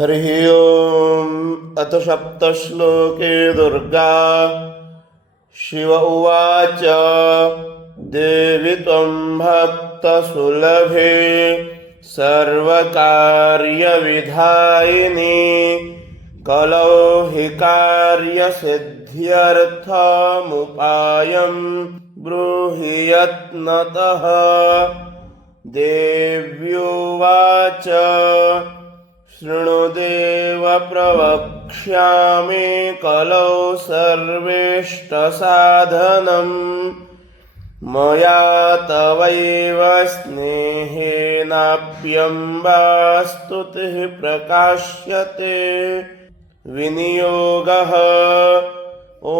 हरिः ओम्। अथ सप्तश्लोके दुर्गा। शिव उवाच देवि त्वं भक्तसुलभे सर्वकार्यविधायिनी कलौ हि कार्यसिद्ध्यर्थमुपायं ब्रूहि यत्नतः। देव्युवाच शृणुदेव प्रवक्ष्यामि कलौ सर्वेष्टसाधनम् मया तवैव स्नेहेनाप्यम्बा स्तुतिः प्रकाश्यते विनियोगः। ॐ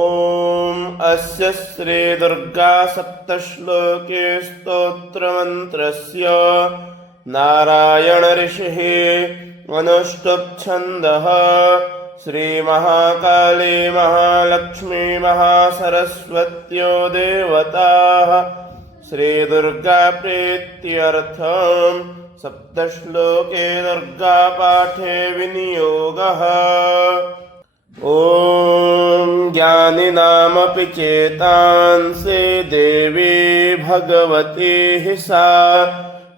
अस्य श्रीदुर्गा सप्तश्लोके स्तोत्रमन्त्रस्य नारायण ऋषिः अनुष्टुप् श्रीमहाकाली महालक्ष्मी महासरस्वत्यो देवताः श्रीदुर्गा प्रीत्यर्थं सप्तश्लोके दुर्गापाठे विनियोगः। ॐ ज्ञानिनामपि चेतांसि देवी भगवती हि सा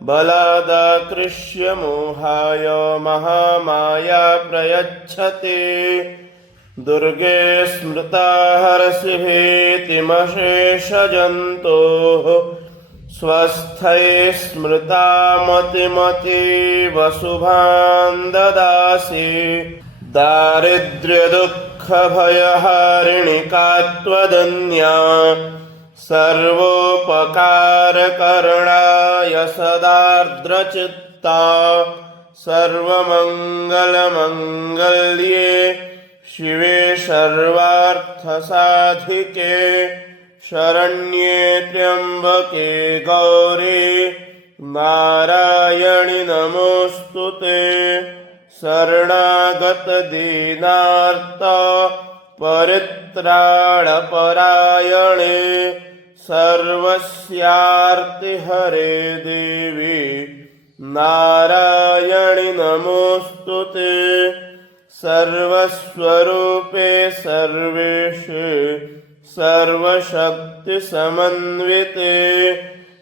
बलादाकृष्य मोहाय महामाया प्रयच्छति। दुर्गे स्मृता हरसि भीतिमशेषजन्तोः स्वस्थये स्मृता मतिमतीव शुभान् ददासि। दारिद्र्यदुःखभयहारिणि का त्वदन्या सर्वोपकारकरणाय सदार्द्रचित्ता सर्वमङ्गलमङ्गल्ये शिवे सर्वार्थसाधिके शरण्ये त्र्यम्बके गौरी नारायणि नमोऽस्तुते। शरणागतदीनार्त परित्राणपरायणे सर्वस्यार्तिहरे देवी नारायणि नमोऽस्तुते। सर्वस्वरूपे सर्वेशे सर्वशक्तिसमन्विते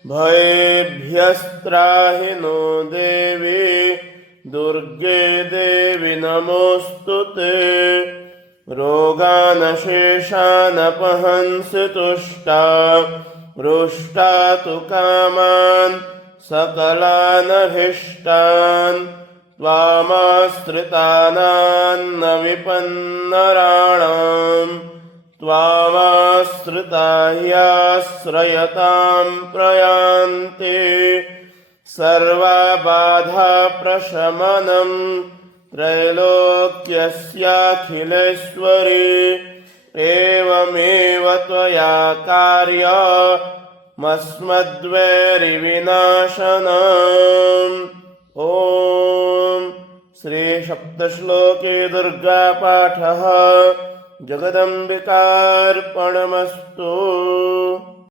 भयेभ्यस्त्राहि नो देवी दुर्गे देवी नमोऽस्तुते। रोगानशेषानपहंसि तुष्टा रुष्टा तु कामान् सकलानभीष्टान् त्वामाश्रितानान्न विपन्नराणां त्वामाश्रिता ह्याश्रयतां प्रयान्ति। सर्वबाधाप्रशमनं त्रैलोक्यस्याखिलेश्वरी एवमेव त्वया कार्यमस्मद्वैरिविनाशनम्। ॐ श्रीसप्तश्लोके दुर्गापाठः जगदम्बिकार्पणमस्तु।